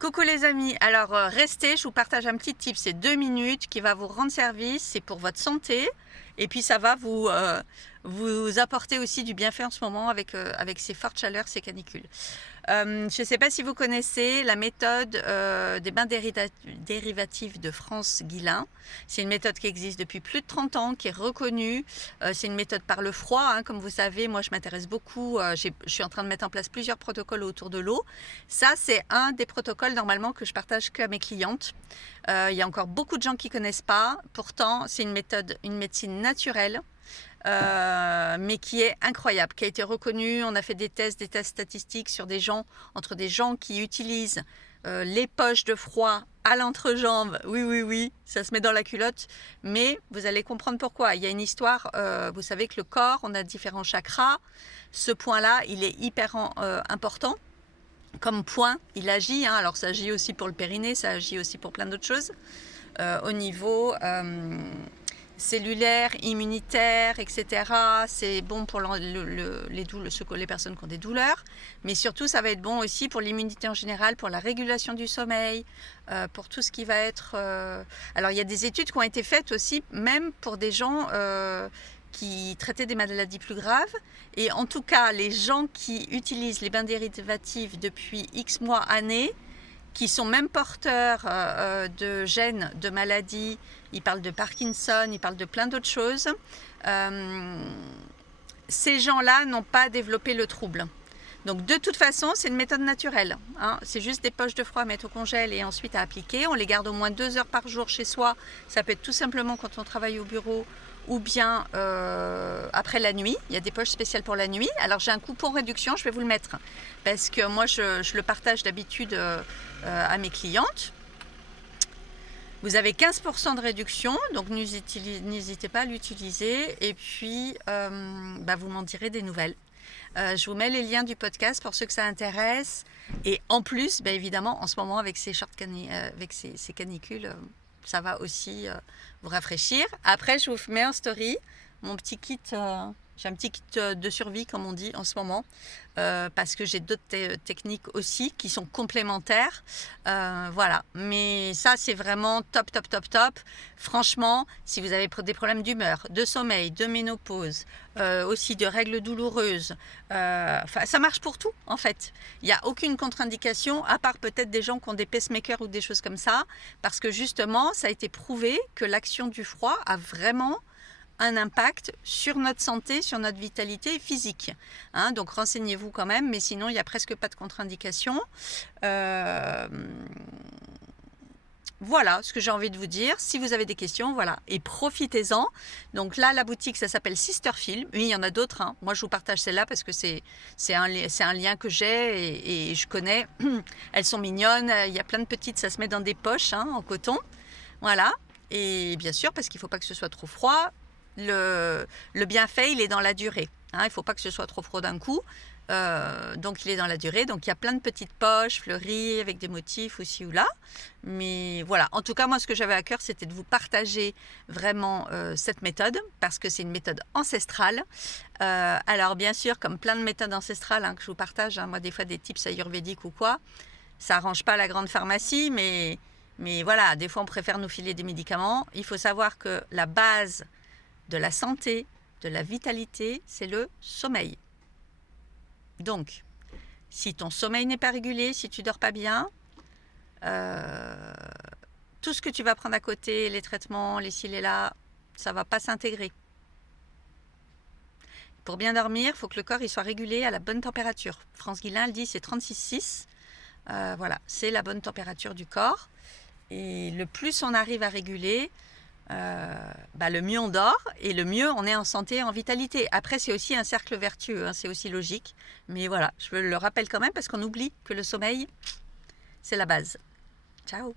Coucou les amis, alors restez, je vous partage un petit tip, c'est 2 minutes qui va vous rendre service, c'est pour votre santé et puis ça va vous apporter aussi du bienfait en ce moment avec ces fortes chaleurs, ces canicules. Je ne sais pas si vous connaissez la méthode des bains dérivatifs de France Guillain. C'est une méthode qui existe depuis plus de 30 ans, qui est reconnue. C'est une méthode par le froid, hein, comme vous savez. Moi, je m'intéresse beaucoup. Je suis en train de mettre en place plusieurs protocoles autour de l'eau. Ça, c'est un des protocoles normalement que je partage qu'à mes clientes. Il y a encore beaucoup de gens qui ne connaissent pas. Pourtant, c'est une médecine naturelle. Mais qui est incroyable, qui a été reconnue. On a fait des tests statistiques sur entre des gens qui utilisent les poches de froid à l'entrejambe. Oui, ça se met dans la culotte, mais vous allez comprendre pourquoi. Il y a une histoire, vous savez que le corps, on a différents chakras. Ce point-là, il est hyper important. Comme point, il agit, hein. Alors ça agit aussi pour le périnée, ça agit aussi pour plein d'autres choses. Au niveau cellulaire, immunitaire, etc. C'est bon pour les personnes qui ont des douleurs, mais surtout ça va être bon aussi pour l'immunité en général, pour la régulation du sommeil, pour tout ce qui va être... Alors il y a des études qui ont été faites aussi, même pour des gens qui traitaient des maladies plus graves, et en tout cas les gens qui utilisent les bains dérivatifs depuis X mois, années, qui sont même porteurs de gènes, de maladies, ils parlent de Parkinson, ils parlent de plein d'autres choses. Ces gens-là n'ont pas développé le trouble. Donc de toute façon, c'est une méthode naturelle, hein. C'est juste des poches de froid à mettre au congèle et ensuite à appliquer. On les garde au moins 2 heures par jour chez soi. Ça peut être tout simplement quand on travaille au bureau ou bien après la nuit. Il y a des poches spéciales pour la nuit. Alors j'ai un coupon réduction, je vais vous le mettre. Parce que moi, je le partage d'habitude à mes clientes. Vous avez 15% de réduction, donc n'hésitez pas à l'utiliser. Et puis, vous m'en direz des nouvelles. Je vous mets les liens du podcast pour ceux que ça intéresse. Et en plus, évidemment, en ce moment, avec ces canicules, ça va aussi vous rafraîchir. Après, je vous mets en story mon petit kit. J'ai un petit kit de survie, comme on dit en ce moment, parce que j'ai d'autres techniques aussi qui sont complémentaires. Voilà, mais ça, c'est vraiment top. Franchement, si vous avez des problèmes d'humeur, de sommeil, de ménopause, aussi de règles douloureuses, ça marche pour tout, en fait. Il n'y a aucune contre-indication, à part peut-être des gens qui ont des pacemakers ou des choses comme ça, parce que justement, ça a été prouvé que l'action du froid a vraiment un impact sur notre santé, sur notre vitalité physique, hein. Donc renseignez-vous quand même, mais sinon il n'y a presque pas de contre-indication. Voilà ce que j'ai envie de vous dire. Si vous avez des questions, voilà, et profitez-en. Donc là, la boutique, ça s'appelle Sister Film. Oui, il y en a d'autres, hein. Moi, je vous partage celle-là parce que c'est un lien que j'ai et je connais. Elles sont mignonnes. Il y a plein de petites, ça se met dans des poches, hein, en coton. Voilà. Et bien sûr, parce qu'il ne faut pas que ce soit trop froid. Le bienfait, il est dans la durée, hein. Il ne faut pas que ce soit trop froid d'un coup. Donc il est dans la durée, donc il y a plein de petites poches fleuries avec des motifs aussi ou là, mais voilà, en tout cas moi ce que j'avais à cœur c'était de vous partager vraiment cette méthode parce que c'est une méthode ancestrale. Alors bien sûr, comme plein de méthodes ancestrales, hein, que je vous partage, hein, moi des fois des tips ayurvédiques ou quoi, ça arrange pas la grande pharmacie, mais voilà, des fois on préfère nous filer des médicaments. Il faut savoir que la base de la santé, de la vitalité, c'est le sommeil. Donc, si ton sommeil n'est pas régulé, si tu dors pas bien, tout ce que tu vas prendre à côté, les traitements, les ci, les là, ça va pas s'intégrer. Pour bien dormir, il faut que le corps il soit régulé à la bonne température. France Guillain, elle dit c'est 36,6. Voilà, c'est la bonne température du corps. Et le plus on arrive à réguler, le mieux on dort et le mieux on est en santé, en vitalité. Après c'est aussi un cercle vertueux, hein, c'est aussi logique, mais voilà, je le rappelle quand même parce qu'on oublie que le sommeil c'est la base. Ciao.